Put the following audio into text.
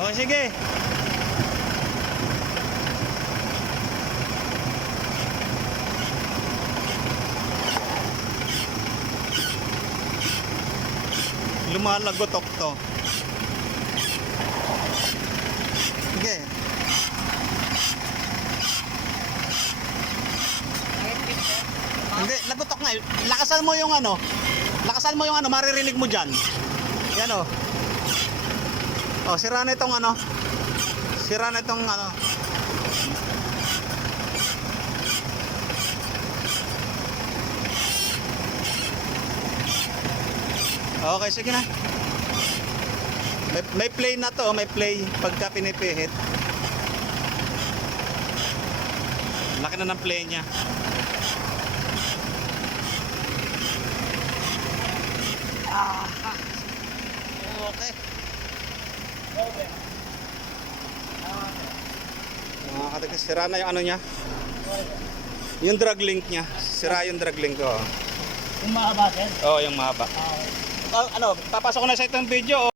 O, sige. Lumalagotok to. Sige. Hindi, lagotok nga. eh. Lakasan mo yung ano. Lakasan mo yung ano, maririnig mo dyan. Yan o. Oh, sira na itong ano. Sira na itong ano. Okay, sige na. May, may play na to, may play pagka pinipihit. Laki na ng play niya. Ah. Okay. Mga katigas, sira na yung ano niya. Yung drag link niya. Sira yung drag link ko. Yung mahaba, sir. Oo, oh, yung mahaba. Ah, Ah, ano, papasok ko na sa itong video.